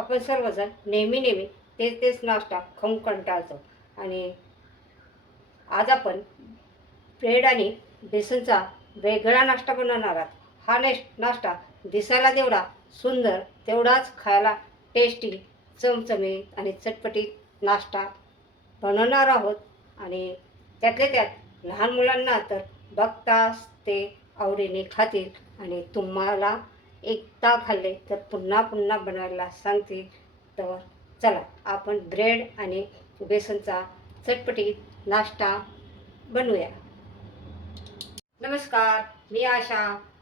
आपण सर्वजण नेहमी नेहमी तेच तेच नाश्ता खाऊन कंटाळतो. आणि आज आपण ब्रेड आणि बेसनचा वेगळा नाश्ता बनवणार आहात. हा नेश नाश्ता दिसायला तेवढा सुंदर तेवढाच खायला टेस्टी चमचमीत आणि चटपटीत नाश्ता बनवणार आहोत. आणि त्यातल्या त्यात लहान मुलांना तर बघताच ते आवडीने खातील आणि तुम्हाला एकदा खाल्ले तर पुन्हा पुन्हा बनवायला सांगतील तर चला आपण ब्रेड आणि बेसनचा चटपटीत नाश्ता बनवूया. नमस्कार मी आशा.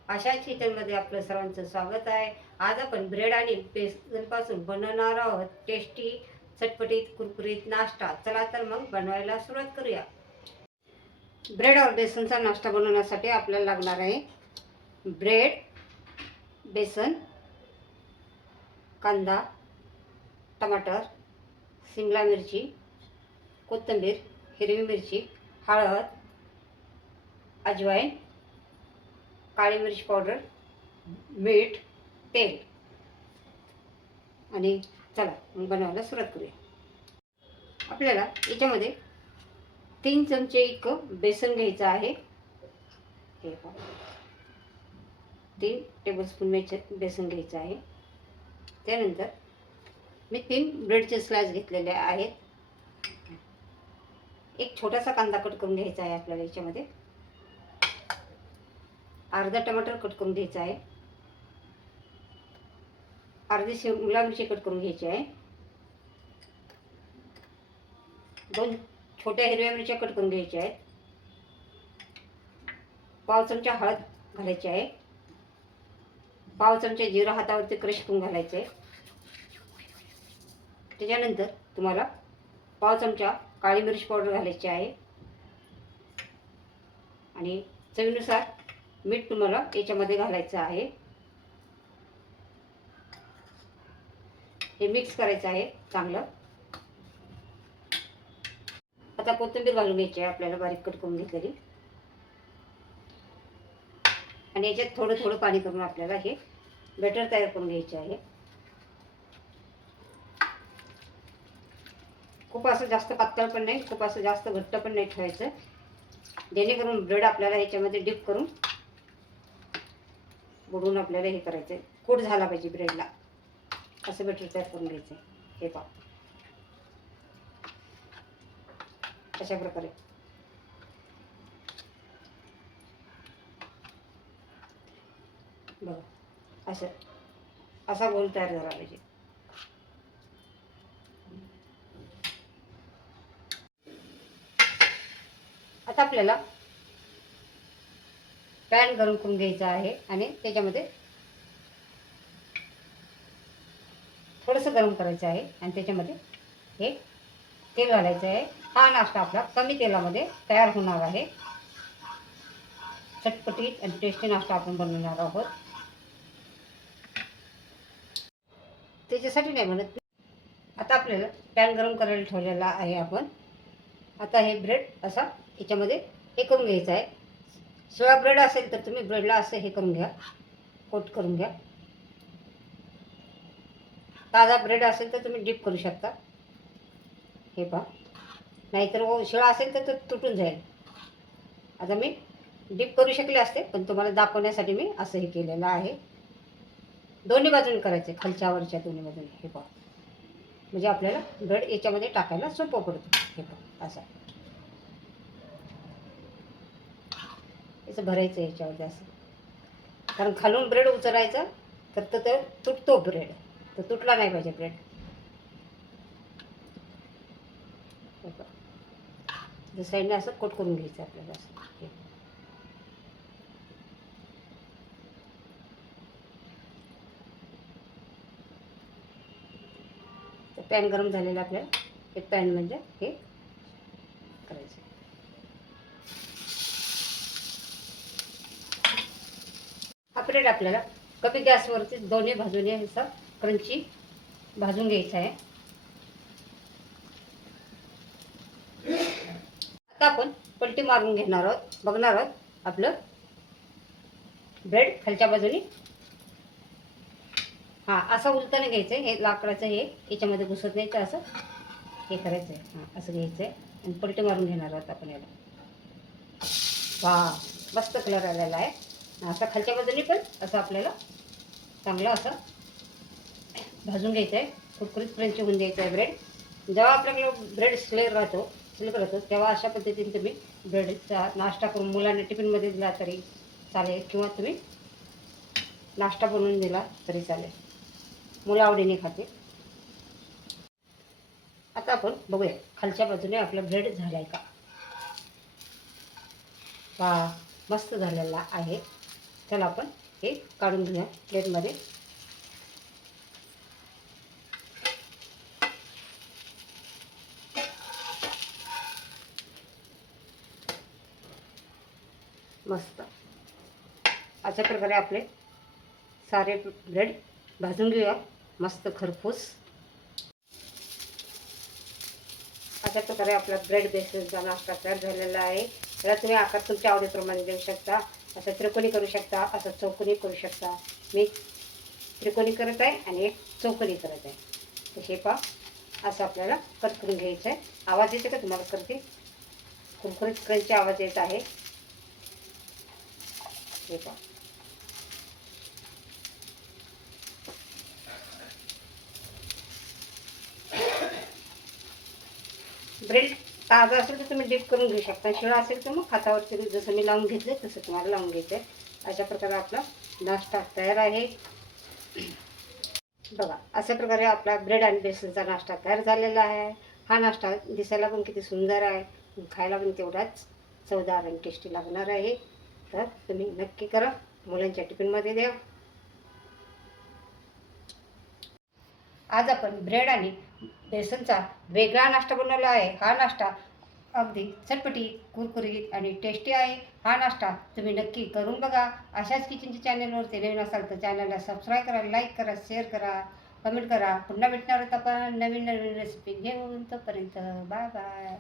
आशा किचनमध्ये आपलं सर्वांचं स्वागत आहे. आज आपण ब्रेड आणि बेसनपासून बनवणार आहोत टेस्टी चटपटीत कुरकुरीत नाश्ता. चला तर मग बनवायला सुरुवात करूया. ब्रेड और बेसनचा नाश्ता बनवण्यासाठी आपल्याला लागणार आहे ब्रेड बेसन कांदा टमाटर सिमला मिरची कोथिंबीर हिरवी मिरची हळद अजवाईन काळी मिरची पावडर मीठ तेल. आणि चला मग बनवायला सुरुवात करूया. आपल्याला याच्यामध्ये तीन चमचे इतकं बेसन घ्यायचं आहे. हे तीन टेबलस्पून मेच बेसन घ्यायचं आहे. त्यानंतर मी तीन ब्रेडचे स्लाइस घेतलेले आहेत. एक छोटासा कांदा कट करून घ्यायचा आहे आपल्याला याच्यामध्ये. अर्धा टमाटर कट करून घ्यायचा आहे. अर्धी शिमला मिरची कट करून घ्यायची आहे. दोन छोट्या हिरव्या मिरच्या कट करून घ्यायच्या आहेत. पाव चमचा हळद घालायची आहे. पाव चमचे जिरं हातावरती क्रश करून घालायचं. आहे त्याच्यानंतर तुम्हाला पाव चमचा काळी मिरची पावडर घालायची आहे. आणि चवीनुसार मीठ तुम्हाला याच्यामध्ये घालायचं आहे. हे मिक्स करायचं आहे चांगलं. आता कोथिंबीर घालून घ्यायची आहे आपल्याला बारीक कट करून घेतलेली. आणि याच्यात थोडं थोडं पाणी करून आपल्याला हे बेटर तयार करून घ्यायचे आहे. खूप असं जास्त पातळ पण नाही खूप असं जास्त घट्ट पण नाही ठेवायचं. जेणेकरून ब्रेड आपल्याला ह्याच्यामध्ये डिप करून बुडवून आपल्याला हे करायचं आहे. कोट झाला पाहिजे ब्रेडला. असं बेटर तयार करून घ्यायचं आहे. हे पहा. अशा प्रकारे. बघा असं. असा गोल तयार झाला पाहिजे. आता आपल्याला पॅन गरम करून घ्यायचा आहे आणि त्याच्यामध्ये थोडंसं गरम करायचं आहे आणि त्याच्यामध्ये हे तेल घालायचं आहे. हा नाश्ता आपला कमी तेलामध्ये तयार होणार आहे. चटपटीत आणि टेस्टी नाश्ता आपण बनवणार आहोत. त्याच्यासाठी नाही म्हणत आता आपल्याला पॅन गरम करायला ठेवलेला आहे आपण. आता हे ब्रेड असा याच्यामध्ये हे करून घ्यायचं आहे. सोळा ब्रेड असेल तर तुम्ही ब्रेडला असं हे करून घ्या. कोट करून घ्या. ताजा ब्रेड असेल तर तुम्ही डीप करू शकता. हे पहा. नाहीतर ओ शिळा असेल तर तो तुटून जाईल. आता मी डीप करू शकले असते पण तुम्हाला दाखवण्यासाठी मी असं हे केलेलं आहे. दोन्ही बाजूने करायचे खालच्या वरच्या दोन्ही बाजूने हे पहा. म्हणजे आपल्याला ब्रेड याच्यामध्ये टाकायला सोपं पडतं. हे पहा असं. याचं भरायचं याच्यावरती असं. कारण खालून ब्रेड उचलायचा तर तो ते तुटतो ब्रेड. तर तुटला नाही पाहिजे ब्रेड. साईडने असं कोट करून घ्यायचं आपल्याला असं. पॅन गरम झालेलं आपल्याला. हे पॅन म्हणजे हे करायचं. हा ब्रेड आपल्याला कमी गॅसवरती दोन्ही बाजूने असं क्रंची भाजून घ्यायचं आहे. आता आपण पलटी मारून घेणार आहोत. बघणार आहोत आपलं ब्रेड खालच्या बाजूने हां असं उलटं घ्यायचं आहे हे लाकडाचं हे याच्यामध्ये घुसत नाही. तर असं हे करायचं आहे हां असं घ्यायचं आहे आणि पलटे मारून घेणार आहोत आपण याला. वा मस्त कलर आलेला आहे. असा खालच्या बाजूने पण असं आपल्याला चांगलं असं भाजून घ्यायचं आहे कुरकुरीत क्रंची होऊन द्यायचं आहे ब्रेड जेव्हा आपल्याकडे ब्रेड स्लेर राहतो स्लेर राहतो तेव्हा अशा पद्धतीने तुम्ही ब्रेडचा नाश्ता करून मुलांना टिफिनमध्ये दिला तरी चालेल किंवा तुम्ही नाश्ता बनवून दिला तरी चालेल. मुलं आवडीने खाते. आता आपण बघूया खालच्या बाजूने आपला ब्रेड झाला आहे का? वा मस्त झालेला आहे. त्याला आपण हे काढून घेऊया प्लेटमध्ये मस्त. अशा प्रकारे आपले सारे ब्रेड भाजून घेऊया. मस्त खरपूस. अशा प्रकारे आपला ब्रेड बेसनचा नाश्ता तयार झालेला आहे. त्याला तुम्ही आकार तुमच्या आवडीप्रमाणे देऊ शकता. असं त्रिकोणी करू शकता असं चौकोनी करू शकता. मी त्रिकोणी करत आहे आणि एक चौकोनी करत आहे. तर हे पा असं आपल्याला कट करून घ्यायचं आहे आवाज येते का तुम्हाला करते कुरकुरीत क्रंची आवाज येत आहे. हे पा ब्रेड ताजा असेल तर तुम्ही डीप करून घेऊ शकता. शिळा असेल तर मग हातावरती जसं मी लावून घेतलं तसं तुम्हाला लावून घ्यायचं आहे अशा प्रकारे आपला नाश्ता तयार आहे. बघा अशा प्रकारे आपला ब्रेड आणि बेसनचा नाश्ता तयार झालेला आहे. हा नाश्ता दिसायला पण किती सुंदर आहे. खायला पण तेवढाच चवदार आणि टेस्टी लागणार आहे. तर तुम्ही नक्की करा. मुलांच्या टिफिनमध्ये द्या. आज आपण ब्रेड आणि बेसनचा वेगळा नाश्ता बनवला आहे. हा नाश्ता अगदी चटपटी कुरकुरीत आणि टेस्टी आहे. हा नाश्ता तुम्ही नक्की करून बघा. अशाच किचनच्या चॅनलवरती नवीन असाल तर चॅनलला सबस्क्राईब करा लाईक करा शेअर करा कमेंट करा. पुन्हा भेटणार आहोत आपण नवीन नवीन रेसिपी घेऊन. तोपर्यंत बाय बाय